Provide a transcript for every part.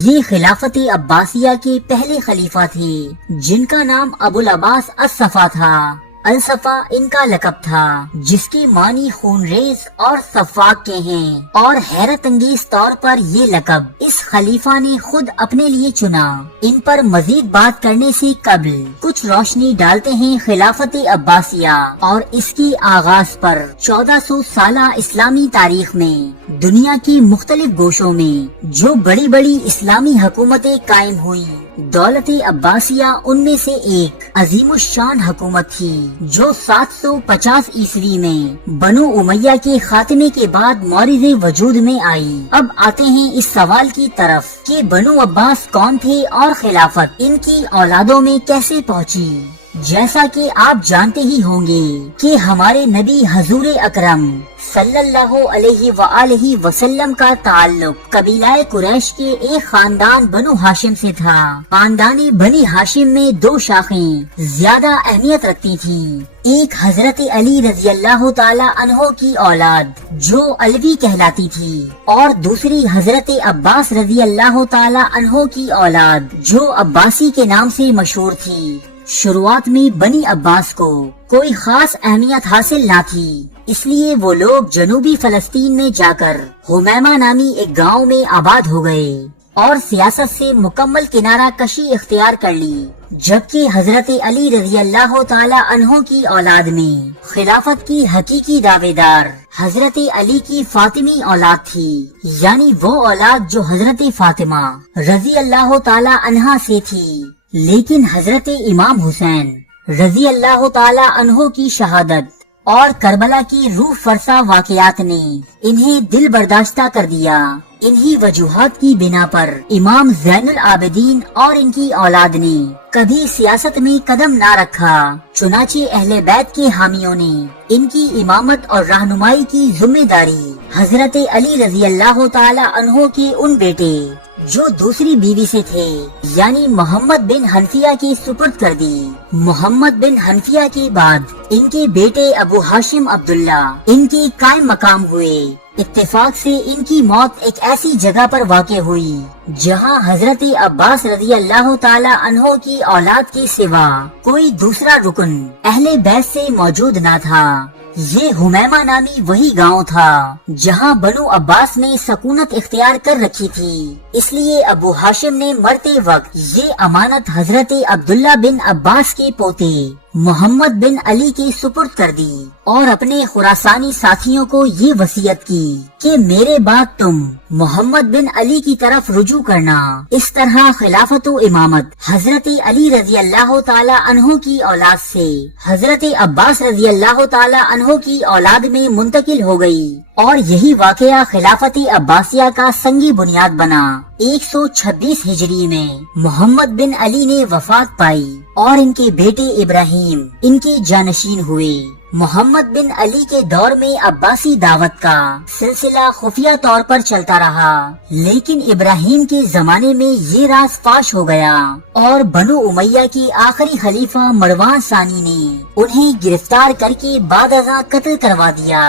یہ خلافت عباسیہ کے پہلے خلیفہ تھے جن کا نام ابو العباس الصفا تھا۔ الصفا ان کا لقب تھا جس کے معنی خون ریز اور صفاق کے ہیں، اور حیرت انگیز طور پر یہ لقب اس خلیفہ نے خود اپنے لیے چنا۔ ان پر مزید بات کرنے سے قبل کچھ روشنی ڈالتے ہیں خلافت عباسیہ اور اس کے آغاز پر۔ 1400 سالہ اسلامی تاریخ میں دنیا کی مختلف گوشوں میں جو بڑی بڑی اسلامی حکومتیں قائم ہوئیں، دولت عباسیہ ان میں سے ایک عظیم الشان حکومت تھی جو 750 عیسوی میں بنو امیہ کے خاتمے کے بعد معرض وجود میں آئی۔ اب آتے ہیں اس سوال کی طرف کہ بنو عباس کون تھے اور خلافت ان کی اولادوں میں کیسے پہنچی۔ جیسا کہ آپ جانتے ہی ہوں گے کہ ہمارے نبی حضور اکرم صلی اللہ علیہ وآلہ وسلم کا تعلق قبیلہ قریش کے ایک خاندان بنو ہاشم سے تھا۔ خاندان بنی ہاشم میں دو شاخیں زیادہ اہمیت رکھتی تھیں، ایک حضرت علی رضی اللہ تعالی عنہ کی اولاد جو علوی کہلاتی تھی، اور دوسری حضرت عباس رضی اللہ تعالی عنہ کی اولاد جو عباسی کے نام سے مشہور تھی۔ شروعات میں بنی عباس کو کوئی خاص اہمیت حاصل نہ تھی، اس لیے وہ لوگ جنوبی فلسطین میں جا کر حمیمہ نامی ایک گاؤں میں آباد ہو گئے اور سیاست سے مکمل کنارہ کشی اختیار کر لی، جبکہ حضرت علی رضی اللہ تعالی عنہ کی اولاد میں خلافت کی حقیقی دعوے دار حضرت علی کی فاطمی اولاد تھی، یعنی وہ اولاد جو حضرت فاطمہ رضی اللہ تعالی عنہا سے تھی۔ لیکن حضرت امام حسین رضی اللہ تعالی عنہ کی شہادت اور کربلا کی روح فرسا واقعات نے انہیں دل برداشتہ کر دیا۔ انہی وجوہات کی بنا پر امام زین العابدین اور ان کی اولاد نے کبھی سیاست میں قدم نہ رکھا، چنانچہ اہل بیت کے حامیوں نے ان کی امامت اور رہنمائی کی ذمہ داری حضرت علی رضی اللہ تعالی عنہ کے ان بیٹے جو دوسری بیوی سے تھے یعنی محمد بن حنفیہ کی سپرد کر دی۔ محمد بن حنفیہ کے بعد ان کے بیٹے ابو ہاشم عبداللہ ان کے قائم مقام ہوئے۔ اتفاق سے ان کی موت ایک ایسی جگہ پر واقع ہوئی جہاں حضرت عباس رضی اللہ تعالی عنہ کی اولاد کے سوا کوئی دوسرا رکن اہل بیت سے موجود نہ تھا۔ یہ حمیمہ نامی وہی گاؤں تھا جہاں بنو عباس نے سکونت اختیار کر رکھی تھی، اس لیے ابو ہاشم نے مرتے وقت یہ امانت حضرت عبداللہ بن عباس کے پوتے محمد بن علی کے سپرد کر دی اور اپنے خراسانی ساتھیوں کو یہ وصیت کی کہ میرے بعد تم محمد بن علی کی طرف رجوع کرنا۔ اس طرح خلافت و امامت حضرت علی رضی اللہ تعالی عنہ کی اولاد سے حضرت عباس رضی اللہ تعالی عنہ کی اولاد میں منتقل ہو گئی، اور یہی واقعہ خلافت عباسیہ کا سنگی بنیاد بنا۔ 126 ہجری میں محمد بن علی نے وفات پائی اور ان کے بیٹے ابراہیم ان کے جانشین ہوئے۔ محمد بن علی کے دور میں عباسی دعوت کا سلسلہ خفیہ طور پر چلتا رہا، لیکن ابراہیم کے زمانے میں یہ راز فاش ہو گیا اور بنو امیہ کے آخری خلیفہ مروان ثانی نے انہیں گرفتار کر کے بعد ازاں قتل کروا دیا۔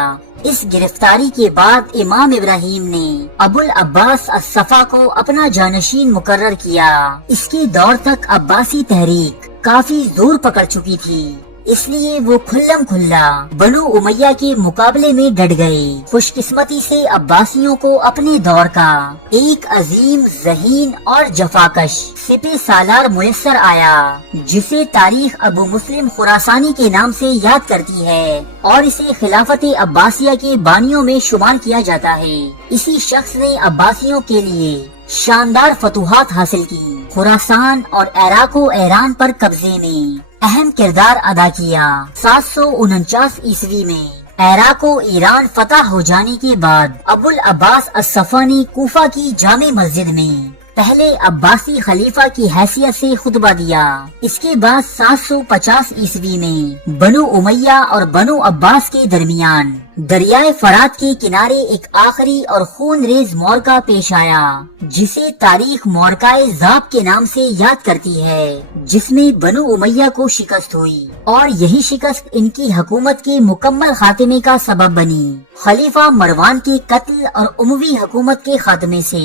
اس گرفتاری کے بعد امام ابراہیم نے ابو العباس الصفا کو اپنا جانشین مقرر کیا۔ اس کے دور تک عباسی تحریک کافی زور پکڑ چکی تھی، اس لیے وہ کھلم کھلا بنو امیہ کے مقابلے میں ڈٹ گئے۔ خوش قسمتی سے عباسیوں کو اپنے دور کا ایک عظیم ذہین اور جفاکش سپہ سالار میسر آیا جسے تاریخ ابو مسلم خراسانی کے نام سے یاد کرتی ہے اور اسے خلافت عباسیہ کے بانیوں میں شمار کیا جاتا ہے۔ اسی شخص نے عباسیوں کے لیے شاندار فتوحات حاصل کی، خراسان اور عراق و ایران پر قبضے میں اہم کردار ادا کیا۔ 749 عیسوی میں عراق و ایران فتح ہو جانے کے بعد ابو العباس الصفا نے کوفہ کی جامع مسجد میں پہلے عباسی خلیفہ کی حیثیت سے خطبہ دیا۔ اس کے بعد 750 عیسوی میں بنو امیہ اور بنو عباس کے درمیان دریائے فرات کے کنارے ایک آخری اور خون ریز معرکہ پیش آیا جسے تاریخ معرکۂ ذاب کے نام سے یاد کرتی ہے، جس میں بنو امیہ کو شکست ہوئی اور یہی شکست ان کی حکومت کے مکمل خاتمے کا سبب بنی۔ خلیفہ مروان کے قتل اور اموی حکومت کے خاتمے سے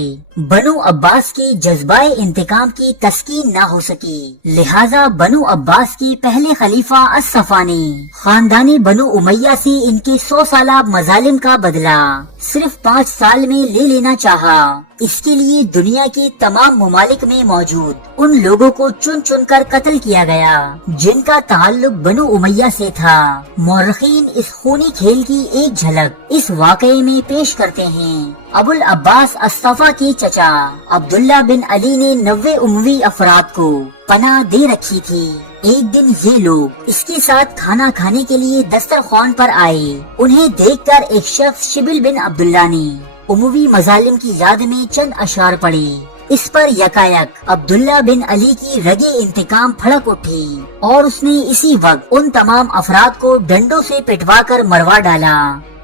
بنو عباس کے جذبہ انتقام کی تسکین نہ ہو سکی، لہذا بنو عباس کے پہلے خلیفہ الصفا نے خاندان بنو امیہ سے ان کے 100 سالہ مظالم کا بدلہ صرف 5 سال میں لے لینا چاہا۔ اس کے لیے دنیا کے تمام ممالک میں موجود ان لوگوں کو چن چن کر قتل کیا گیا جن کا تعلق بنو امیہ سے تھا۔ مورخین اس خونی کھیل کی ایک جھلک اس واقعے میں پیش کرتے ہیں۔ ابو العباس الصفا کے چچا عبداللہ بن علی نے 90 اموی افراد کو پناہ دے رکھی تھی۔ ایک دن یہ لوگ اس کے ساتھ کھانا کھانے کے لیے دسترخوان پر آئے۔ انہیں دیکھ کر ایک شخص شبل بن عبداللہ نے اموی مظالم کی یاد میں چند اشعار پڑے۔ اس پر یکایک عبداللہ بن علی کی رگے انتقام پھڑک اٹھی اور اس نے اسی وقت ان تمام افراد کو ڈنڈوں سے پٹوا کر مروا ڈالا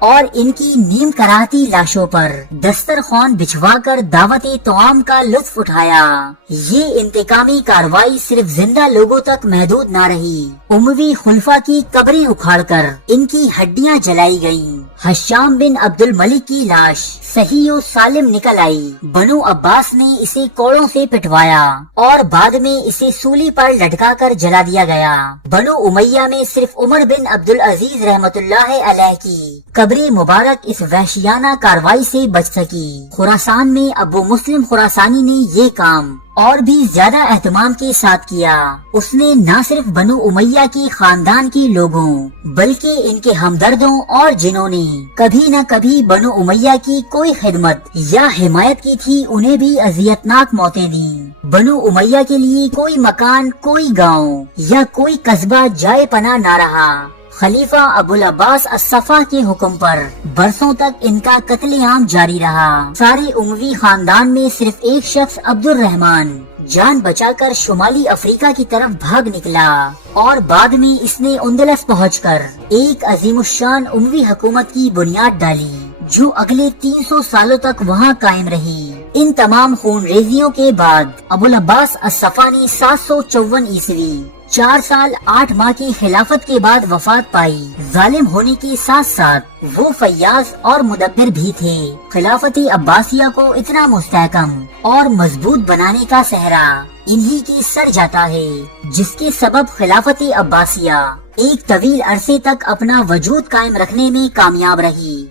اور ان کی نیم کراہتی لاشوں پر دسترخوان بچھوا کر دعوت طعام کا لطف اٹھایا۔ یہ انتقامی کاروائی صرف زندہ لوگوں تک محدود نہ رہی، اموی خلفاء کی قبریں اکھاڑ کر ان کی ہڈیاں جلائی گئیں۔ حشام بن عبد الملک کی لاش صحیح و سالم نکل آئی۔ بنو عباس نے اسے کوڑوں سے پٹوایا اور بعد میں اسے سولی پر لٹکا کر جلا دیا گیا۔ بنو امیہ میں صرف عمر بن عبد العزیز رحمت اللہ علیہ کی قبر مبارک اس وحشیانہ کاروائی سے بچ سکی۔ خراسان میں ابو مسلم خراسانی نے یہ کام اور بھی زیادہ اہتمام کے ساتھ کیا۔ اس نے نہ صرف بنو امیہ کے خاندان کے لوگوں بلکہ ان کے ہمدردوں اور جنہوں نے کبھی نہ کبھی بنو امیہ کی کوئی خدمت یا حمایت کی تھی انہیں بھی اذیتناک موتیں دیں۔ بنو امیہ کے لیے کوئی مکان، کوئی گاؤں یا کوئی قصبہ جائے پناہ نہ رہا۔ خلیفہ ابو العباس الصفا کے حکم پر برسوں تک ان کا قتل عام جاری رہا۔ سارے اموی خاندان میں صرف ایک شخص عبد الرحمن جان بچا کر شمالی افریقہ کی طرف بھاگ نکلا اور بعد میں اس نے اندلس پہنچ کر ایک عظیم الشان اموی حکومت کی بنیاد ڈالی جو اگلے 300 سالوں تک وہاں قائم رہی۔ ان تمام خون ریزیوں کے بعد ابو العباس الصفا نے 754 عیسوی 4 سال 8 ماہ کی خلافت کے بعد وفات پائی۔ ظالم ہونے کے ساتھ ساتھ وہ فیاض اور مدبر بھی تھے۔ خلافت عباسیہ کو اتنا مستحکم اور مضبوط بنانے کا سہرا انہی کے سر جاتا ہے، جس کے سبب خلافت عباسیہ ایک طویل عرصے تک اپنا وجود قائم رکھنے میں کامیاب رہی۔